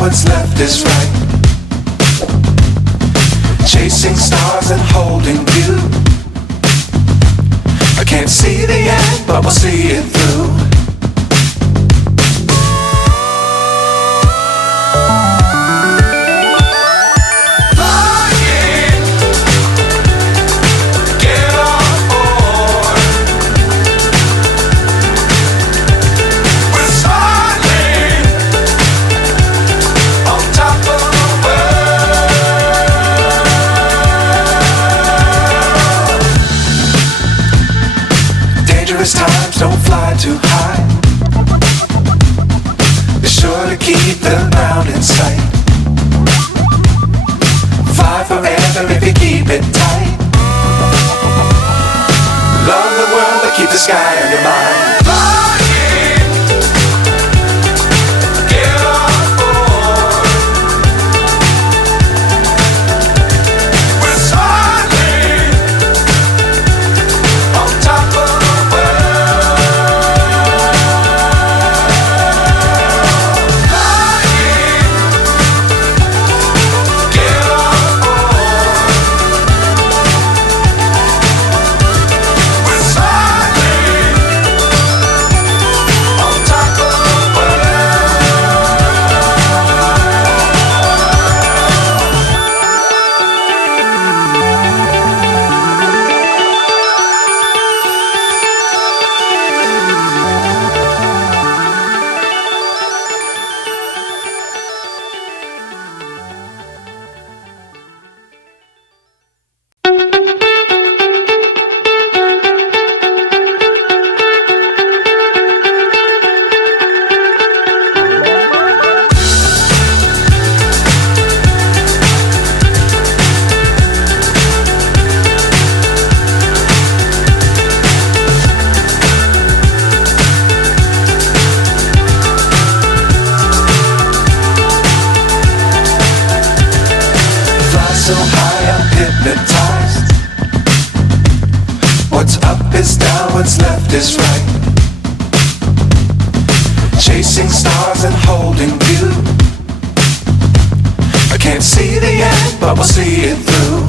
what's left is right. Chasing stars and holding you. I can't see the end, but we'll see it through. Times don't fly too high. Be sure to keep the ground in sight. Fly forever if you keep it tight. Love the world but keep the sky on your mind. So high I'm hypnotized. What's up is down, what's left is right. Chasing stars and holding you. I can't see the end, but we'll see it through.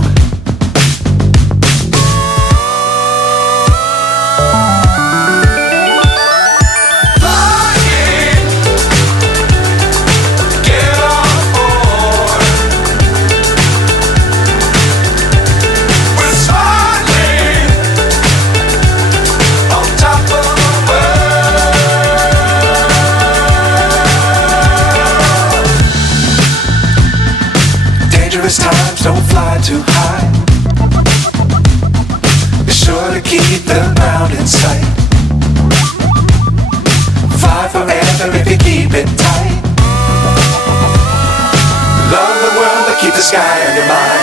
Times don't fly too high. Be sure to keep the ground in sight. Fly forever if you keep it tight. Love the world but keep the sky on your mind.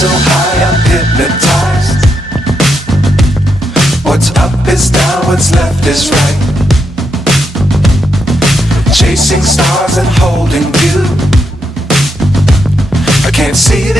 So high I'm hypnotized. What's up is down, what's left is right. Chasing stars and holding you. I can't see the